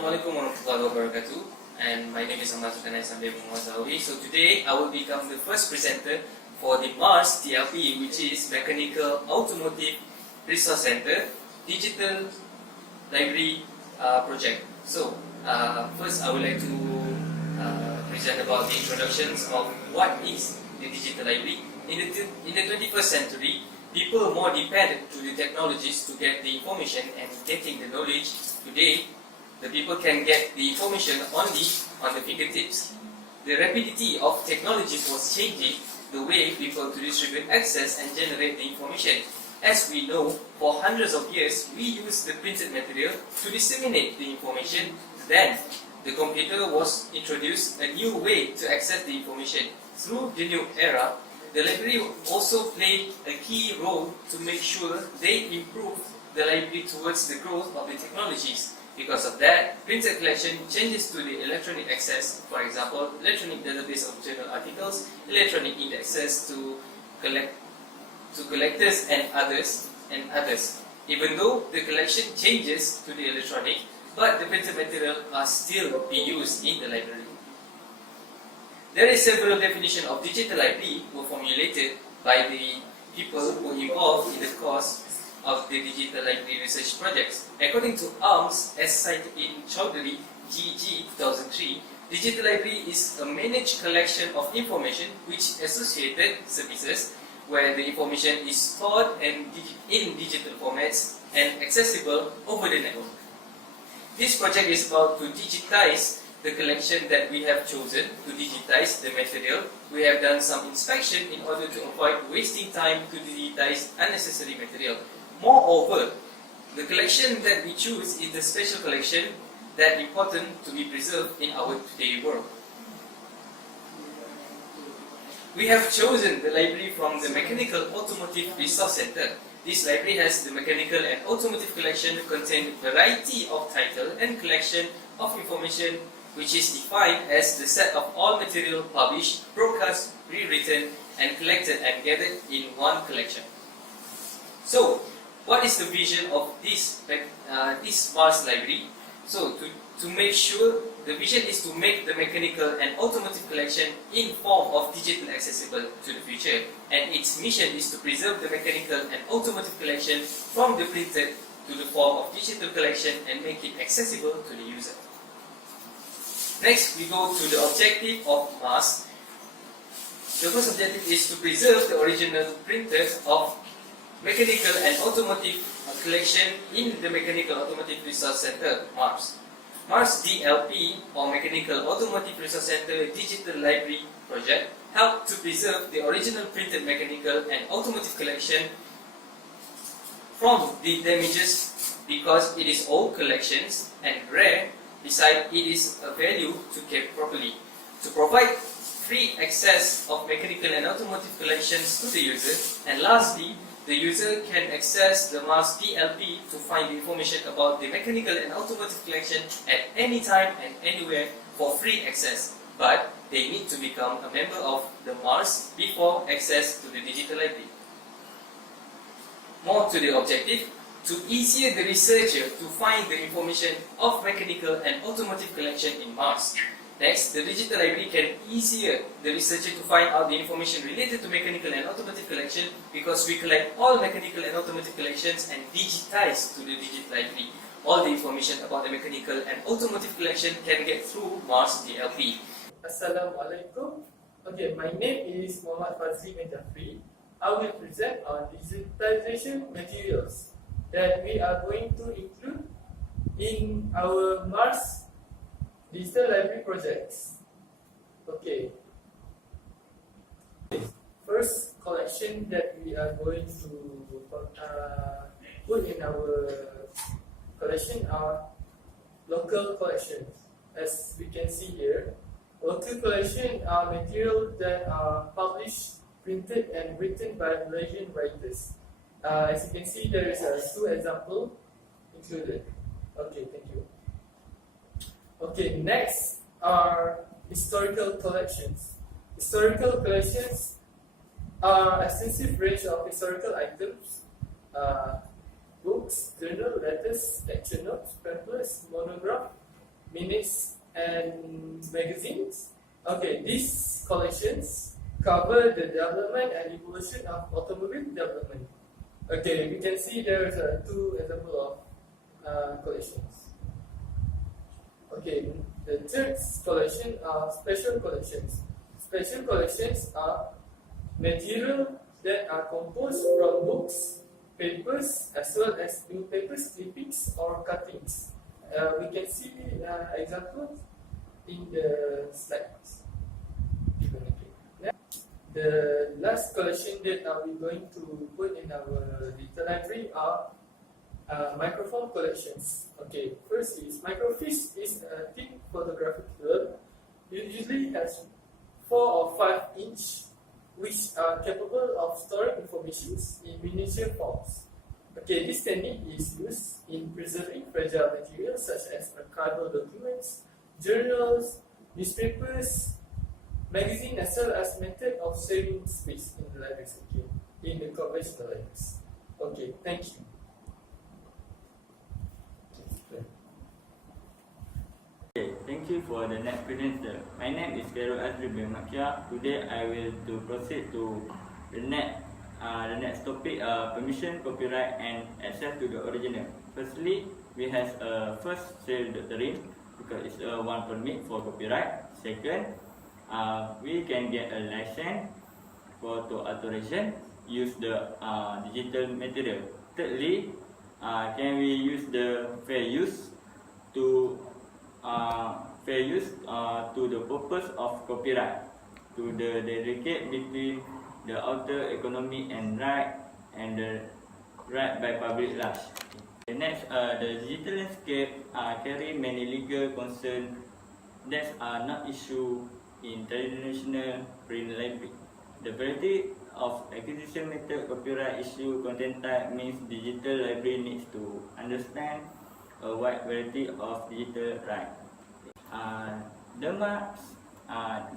Assalamualaikum warahmatullahi wabarakatuh, and my name is Ahmad Sultan Sambil Muhammad. So today I will become the first presenter for the MARS TLP, which is Mechanical Automotive Resource Center Digital Library project. So first I would like to present about the introductions of what is the digital library. In the 21st century, people more depend to the technologies to get the information and getting the knowledge. Today, the people can get the information only on the fingertips. The rapidity of technologies was changing the way people to distribute access and generate the information. As we know, for hundreds of years, we used the printed material to disseminate the information. Then, the computer was introduced a new way to access the information. Through the new era, the library also played a key role to make sure they improved the library towards the growth of the technologies. Because of that, printed collection changes to the electronic access, for example, electronic database of journal articles, electronic indexes to collectors and others. Even though the collection changes to the electronic, but the printed material are still being used in the library. There is several definitions of digital library were formulated by the people who involved in the course of the digital library research projects. According to ARMS, as cited in Chowdhury GG 2003, digital library is a managed collection of information which associated services where the information is stored in digital formats and accessible over the network. This project is about to digitize the collection that we have chosen to digitize the material. We have done some inspection in order to avoid wasting time to digitize unnecessary material. Moreover, the collection that we choose is the special collection that is important to be preserved in our today world. We have chosen the library from the Mechanical Automotive Resource Center. This library has the mechanical and automotive collection contain a variety of title and collection of information which is defined as the set of all material published, broadcast, rewritten, and collected and gathered in one collection. So, what is the vision of this MARS library? So, to make sure, the vision is to make the mechanical and automotive collection in form of digital accessible to the future, and its mission is to preserve the mechanical and automotive collection from the printed to the form of digital collection and make it accessible to the user. Next, we go to the objective of MARS. The first objective is to preserve the original printers of mechanical and automotive collection in the Mechanical Automotive Resource Center, MARS. MARS DLP, or Mechanical Automotive Resource Center Digital Library Project, helped to preserve the original printed mechanical and automotive collection from the damages because it is old collections and rare. Besides, it is a value to keep properly. To provide free access of mechanical and automotive collections to the user, and lastly, the user can access the MARS DLP to find information about the mechanical and automotive collection at any time and anywhere for free access. But they need to become a member of the MARS before access to the digital library. More to the objective, to easier the researcher to find the information of mechanical and automotive collection in MARS. Next, the digital library can easier the researcher to find out the information related to mechanical and automotive collection because we collect all mechanical and automotive collections and digitize to the digital library. All the information about the mechanical and automotive collection can get through MARS DLP. Assalamualaikum. Okay, my name is Muhammad Fazli bin Jafri. I will present on digitization materials that we are going to include in our MARS digital library projects. Okay. First collection that we are going to put in our collection are local collections. As we can see here, local collection are materials that are published, printed, and written by Malaysian writers. As you can see, there is two examples included. Okay, thank you. Okay, next are historical collections. Historical collections are extensive range of historical items, books, journal, letters, lecture notes, pamphlets, monograph, minutes, and magazines. Okay, these collections cover the development and evolution of automobile development. Okay, we can see there's two examples of collections. Okay, the third collection are special collections. Special collections are material that are composed from books, papers, as well as newspapers, clippings, or cuttings. We can see examples in the slides. The last collection that we're going to put in our digital library are microfilm collections. Okay, first is microfiche is a thin photographic film. It usually has 4 or 5 inch, which are capable of storing information in miniature forms. Okay, this technique is used in preserving fragile materials such as archival documents, journals, newspapers, magazines, as well as method of saving space in the libraries. Okay, in the conventional libraries. Okay, thank you. Okay, thank you for the next presenter. My name is Carol Azri bin Makia. Today I will proceed to the next topic, permission, copyright, and access to the original. Firstly, we have first sale doctrine because it's one permit for copyright. Second, we can get a license for to authorization use the digital material. Thirdly, can we use the fair use to to the purpose of copyright to the dedicate between the author economy and right and the right by public large. The next, the digital landscape carry many legal concerns that are not issued in traditional print library. The variety of acquisition method, copyright issue, content type means digital library needs to understand a wide variety of digital rights. The MARS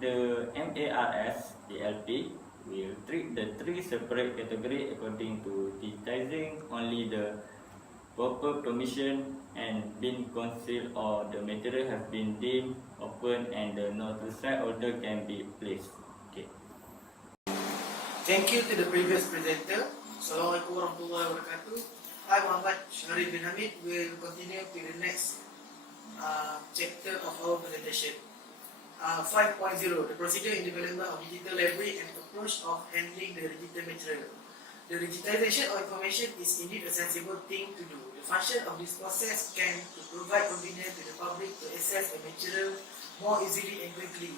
DLP will treat the 3 separate categories according to digitizing only the proper permission and been concealed or the material has been deemed open and the notified order can be placed. Okay. Thank you to the previous presenter. Assalamualaikum warahmatullahi wabarakatuh. I, Muhammad Sharif bin Hamid, will continue to the next chapter of our presentation. 5.0, the procedure in development of digital library and approach of handling the digital material. The digitization of information is indeed a sensible thing to do. The function of this process can provide convenience to the public to access the material more easily and quickly.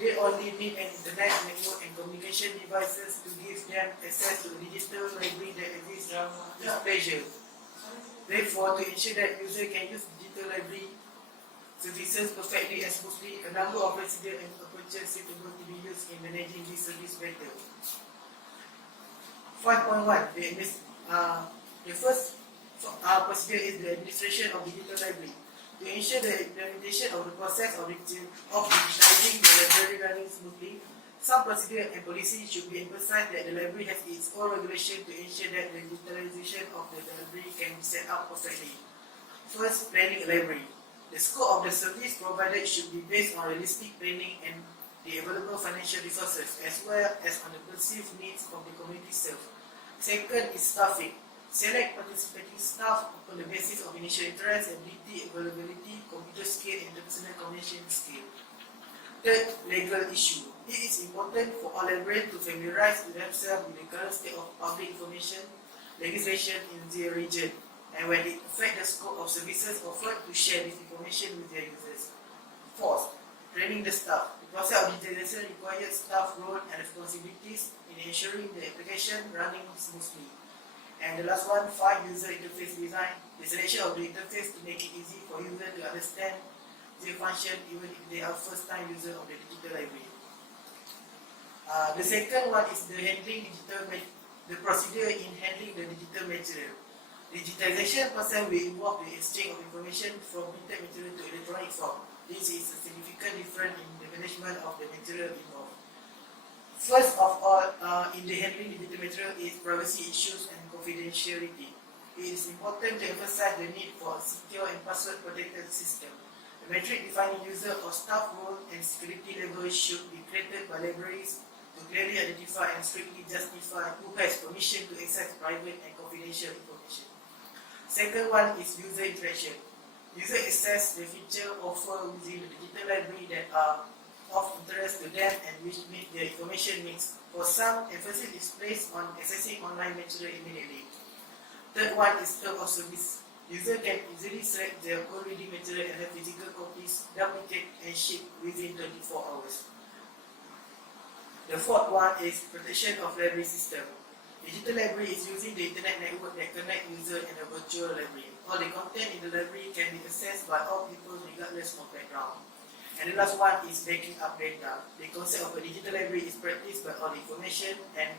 They only need an internet network and communication devices to give them access to a digital library that exists with pleasure. Therefore, to ensure that users can use digital library services perfectly and smoothly, a number of procedures and approaches suitable to be used in managing this service better. 5.1. The first procedure is the administration of digital library. To ensure the implementation of the process of digitizing the library running smoothly, some procedure and policy should be emphasized that the library has its own regulation to ensure that the digitalization of the library can be set up perfectly. First, planning a library. The scope of the service provided should be based on realistic planning and the available financial resources, as well as on the perceived needs of the community served. Second is staffing. Select participating staff on the basis of initial interest, ability, availability, computer skill, and personal communication skill. Third, legal issue. It is important for all librarians to familiarize themselves with the current state of public information legislation in their region, and when it affects the scope of services offered, to share this information with their users. Fourth, training the staff. The process of digitalization requires staff role and responsibilities in ensuring the application running smoothly. And the last one, 5, user interface design. The selection of the interface to make it easy for users to understand the function even if they are first-time users of the digital library. The second one is the procedure in handling the digital material. Digitization process will involve the exchange of information from printed material to electronic form. This is a significant difference in the management of the material involved. First of all, in the handling digital material is privacy issues and confidentiality. It is important to emphasize the need for a secure and password-protected system. The metric defining user or staff role and security levels should be created by libraries to clearly identify and strictly justify who has permission to access private and confidential information. Second one is user interaction. User access the feature offered within the digital library that are of interest to them and which meet their information needs. For some, emphasis is placed on accessing online material immediately. Third one is term of service. User can easily select their own reading material and have physical copies, duplicate and ship within 24 hours. The fourth one is protection of library system. Digital library is using the internet network that connect user in a virtual library. All the content in the library can be accessed by all people regardless of background. And the last one is backing up data. The concept of a digital library is practiced by all information and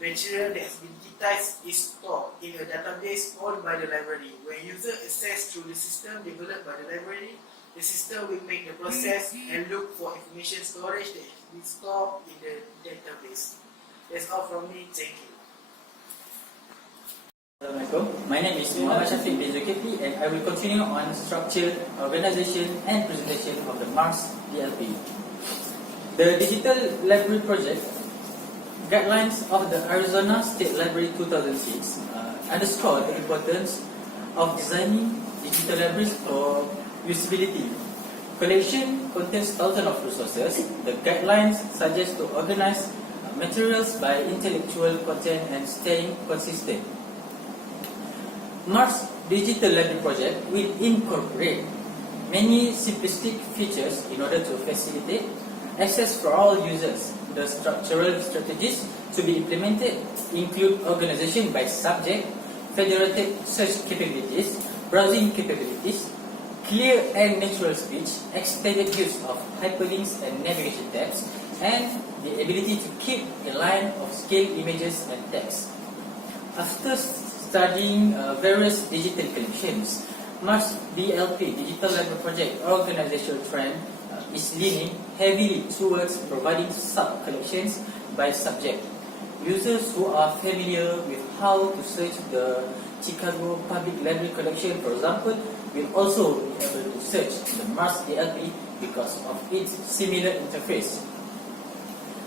material that has been digitized is stored in a database owned by the library. When user access through the system developed by the library, the system will make the process and look for information storage that has been stored in the database. That's all from me. Thank you. Assalamualaikum. My name is Muhammad Shafiq bin Zulkifli and I will continue on structure, organization and presentation of the MARS DLP. The Digital Library Project Guidelines of the Arizona State Library 2006 underscore the importance of designing digital libraries for usability. Collection contains thousands of resources. The guidelines suggest to organize materials by intellectual content and staying consistent. MARS Digital Library Project will incorporate many simplistic features in order to facilitate access for all users. The structural strategies to be implemented include organization by subject, federated search capabilities, browsing capabilities, clear and natural speech, extended use of hyperlinks and navigation tabs, and the ability to keep a line of scale images and text. After studying various digital collections, MARS DLP Digital Library Project organizational trend is leaning heavily towards providing sub-collections by subject. Users who are familiar with how to search the Chicago Public Library collection, for example, will also be able to search the MARS DLP because of its similar interface.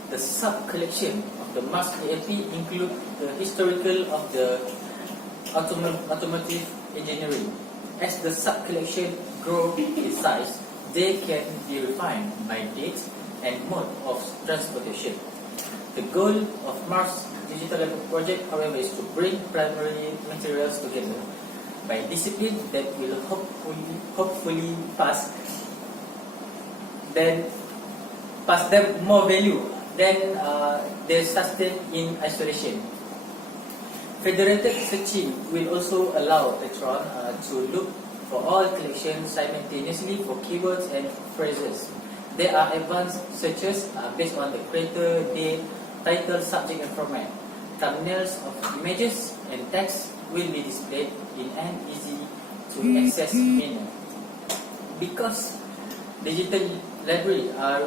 The sub-collection of the MARS DLP include the historical of the automotive engineering. As the sub-collection grow in size, they can be refined by date and mode of transportation. The goal of MARS Digital Library Project, however, is to bring primary materials together by discipline that will hopefully pass them more value than they sustain in isolation. Federated searching will also allow Patron to look for all collections simultaneously for keywords and phrases. There are advanced searches based on the creator, date, title, subject and format. Thumbnails of images and text will be displayed in an easy to access manner. Because digital libraries are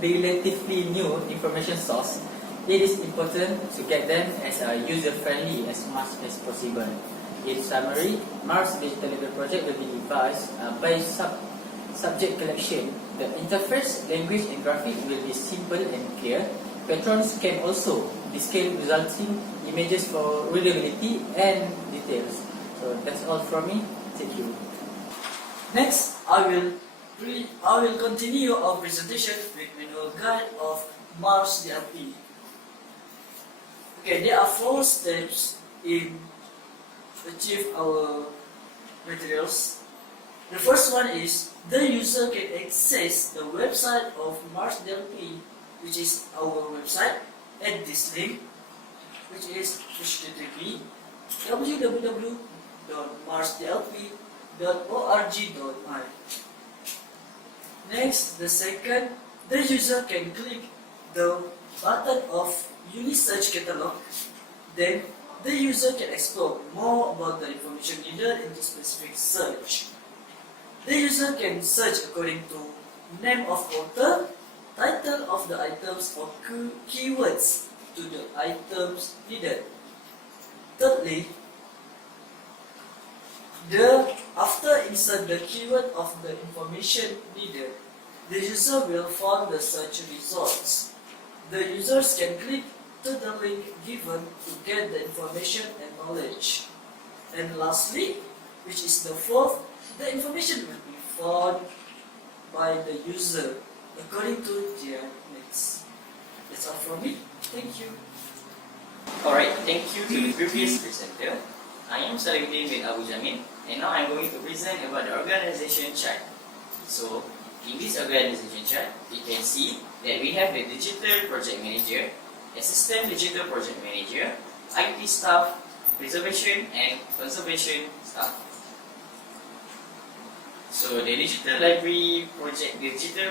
relatively new information source, it is important to get them as user-friendly as much as possible. In summary, MARS Digital Library Project will be devised by subject collection. The interface, language and graphic will be simple and clear. Patrons can also descale resulting images for readability and details. So that's all from me. Thank you. Next, I will continue our presentation with manual guide of MARS DLP. Okay, there are 4 steps in achieve our materials. The first one is the user can access the website of MARS DLP, which is our website, at this link, which is http://www.marsdlp.org.my. Next, the second, the user can click the button of Unisearch Catalog. Then, the user can explore more about the information needed in the specific search. The user can search according to name of author, title of the items or keywords to the items needed. Thirdly, after insert the keyword of the information needed, the user will find the search results. The users can click to the link given to get the information and knowledge. And lastly, which is the fourth, the information will be found by the user according to their needs. That's all from me. Thank you. Alright, thank you to the previous presenter. I am Salahuddin bin Abu Jamin, and now I am going to present about the organization chart. So, in this organization chart, you can see that we have the Digital Project Manager, Assistant Digital Project Manager, IT staff, Preservation and Conservation staff. So, the Digital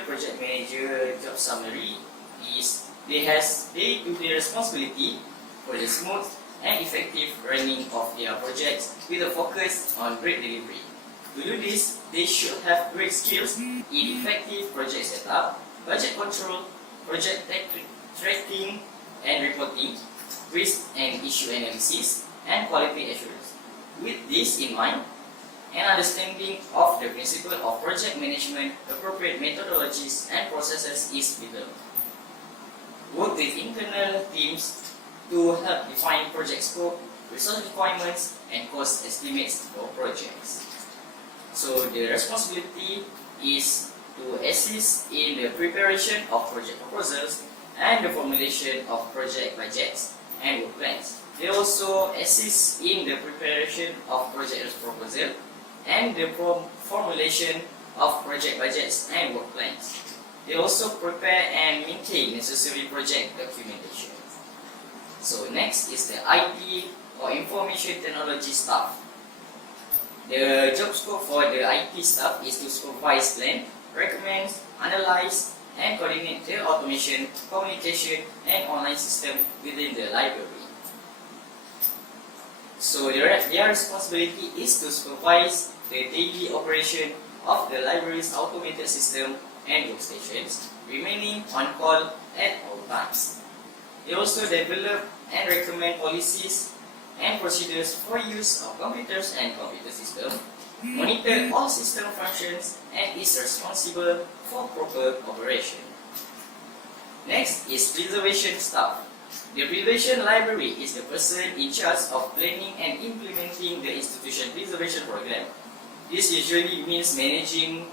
Project Manager job summary is they do the responsibility for the smooth and effective running of their projects with a focus on great delivery. To do this, they should have great skills in effective project setup, budget control, project tracking and reporting, risk and issue analysis, and quality assurance. With this in mind, an understanding of the principle of project management, appropriate methodologies and processes is developed. Work with internal teams to help define project scope, resource requirements, and cost estimates for projects. So the responsibility is to assist in the preparation of project proposals and the formulation of project budgets and work plans. They also assist in the preparation of project proposal and the formulation of project budgets and work plans. They also prepare and maintain necessary project documentation. So next is the IT or Information Technology staff. The job scope for the IT staff is to supervise, plan, recommend, analyze, and coordinate the automation, communication, and online system within the library. So their responsibility is to supervise the daily operation of the library's automated system and workstations, remaining on call at all times. They also develop and recommend policies and procedures for use of computers and computer systems, monitor all system functions, and is responsible for proper operation. Next is preservation staff. The preservation library is the person in charge of planning and implementing the institution preservation program. This usually means managing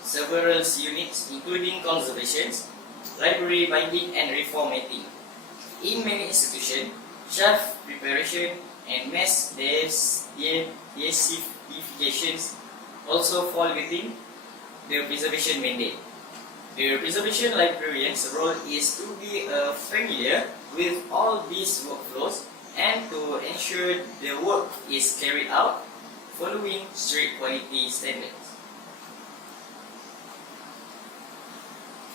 several units including conservations, library binding and reformatting. In many institutions, shelf preparation and mass deacidifications also fall within the preservation mandate. The preservation librarian's role is to be familiar with all these workflows and to ensure the work is carried out following strict quality standards.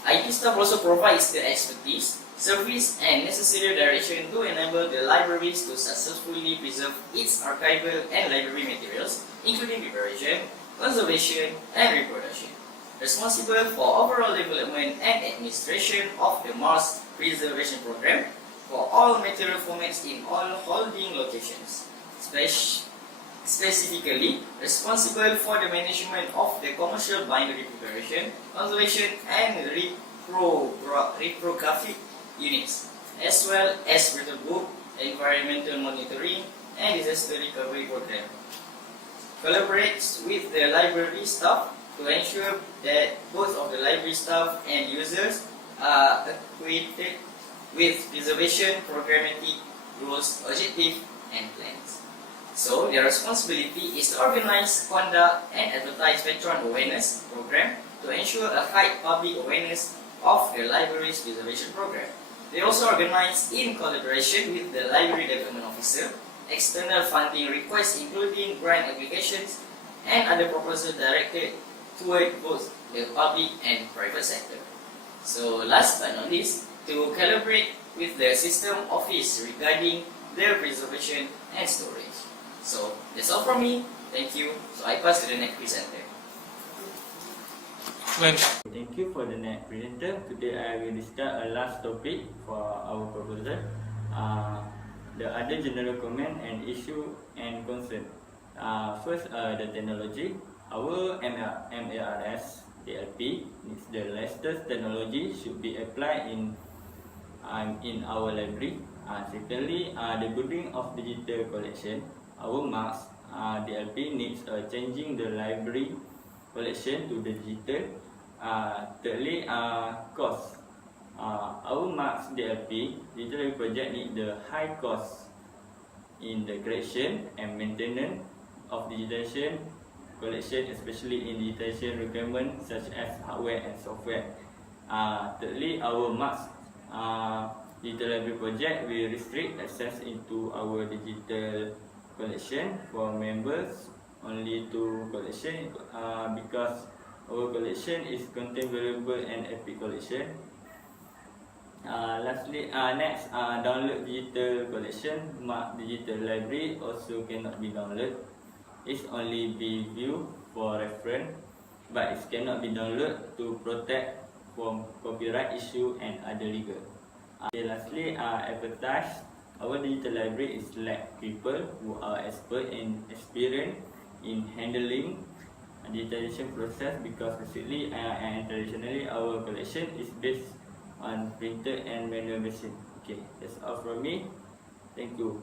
IT staff also provides the expertise, service, and necessary direction to enable the libraries to successfully preserve its archival and library materials, including preparation, conservation, and reproduction. Responsible for overall development and administration of the Mars Preservation Program for all material formats in all holding locations. Specifically, responsible for the management of the commercial bindery preparation, conservation, and reprographic units, as well as printer book, environmental monitoring, and disaster recovery program. Collaborates with the library staff to ensure that both of the library staff and users are acquainted with preservation programmatic rules, objectives, and plans. So, their responsibility is to organize, conduct, and advertise patron awareness program to ensure a high public awareness of the library's preservation program. They also organize, in collaboration with the library development officer, external funding requests including grant applications and other proposals directed toward both the public and private sector. So, last but not least, to collaborate with the system office regarding their preservation and storage. So, that's all from me. Thank you. So, I pass to the next presenter. Thank you for the next presenter. Today I will discuss a last topic for our proposal. The other general comment and issue and concern. First, the technology. our MARS DLP needs the latest technology should be applied in our library. Secondly, the building of digital collection. Our MARS DLP needs changing the library collection to the digital. Thirdly, cost. Our MARS DLP digital project need the high cost in the creation and maintenance of digitization collection, especially in digitization requirements such as hardware and software. Thirdly, our MARS digital library project will restrict access into our digital collection for members only to collection because our collection is contain valuable and epic collection. Lastly, next, download digital collection. MARS digital library also cannot be downloaded. It's only be viewed for reference, but it cannot be downloaded to protect from copyright issue and other legal. Lastly, advertise. Our digital library is lack people who are expert and experienced in handling digitalization process because basically and traditionally our collection is based on printed and manual machine. Okay, that's all from me. Thank you.